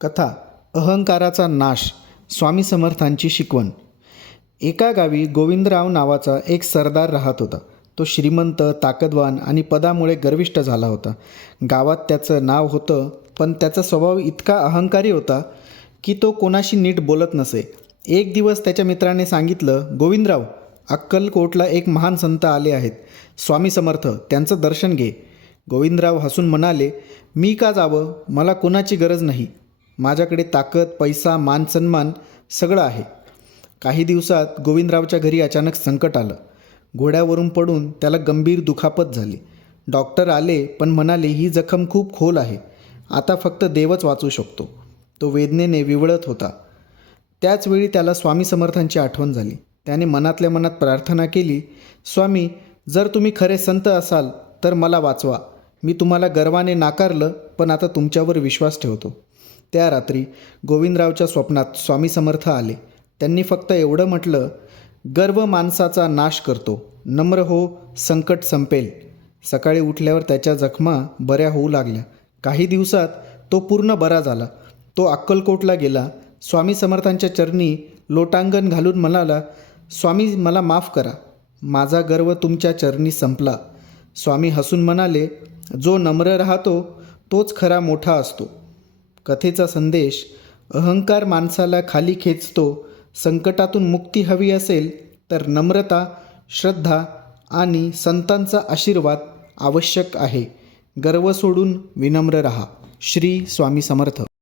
कथा अहंकाराचा नाश. स्वामी समर्थांची शिकवण. एका गावी गोविंदराव नावाचा एक सरदार राहत होता. तो श्रीमंत, ताकदवान आणि पदामुळे गर्विष्ठ झाला होता. गावात त्याचं नाव होतं, पण त्याचा स्वभाव इतका अहंकारी होता की तो कोणाशी नीट बोलत नसे. एक दिवस त्याच्या मित्राने सांगितलं, गोविंदराव, अक्कलकोटला एक महान संत आले आहेत, स्वामी समर्थ, त्यांचं दर्शन घे. गोविंदराव हसून म्हणाले, मी का जावं? मला कोणाची गरज नाही. माझ्याकडे ताकद, पैसा, मान सन्मान सगळं आहे. काही दिवसात गोविंदरावच्या घरी अचानक संकट आलं. घोड्यावरून पडून त्याला गंभीर दुखापत झाली. डॉक्टर आले पण म्हणाले, ही जखम खूप खोल आहे, आता फक्त देवच वाचू शकतो. तो वेदनेने विवळत होता. त्याचवेळी त्याला स्वामी समर्थांची आठवण झाली. त्याने मनातल्या मनात प्रार्थना केली, स्वामी, जर तुम्ही खरे संत असाल तर मला वाचवा. मी तुम्हाला गर्वाने नाकारलं, पण आता तुमच्यावर विश्वास ठेवतो. त्या रात्री गोविंदरावच्या स्वप्नात स्वामी समर्थ आले. त्यांनी फक्त एवढं म्हटलं, गर्व माणसाचा नाश करतो, नम्र हो, संकट संपेल. सकाळी उठल्यावर त्याच्या जखमा बऱ्या होऊ लागल्या. काही दिवसात तो पूर्ण बरा झाला. तो अक्कलकोटला गेला. स्वामी समर्थांच्या चरणी लोटांगण घालून म्हणाला, स्वामी, मला माफ करा, माझा गर्व तुमच्या चरणी संपला. स्वामी हसून म्हणाले, जो नम्र राहतो तोच खरा मोठा असतो. कथेचा संदेश: अहंकार माणसाला खाली खेचतो. संकटातून मुक्ती हवी असेल तर नम्रता, श्रद्धा आणि संतांचा आशीर्वाद आवश्यक आहे. गर्व सोडून विनम्र रहा. श्री स्वामी समर्थ.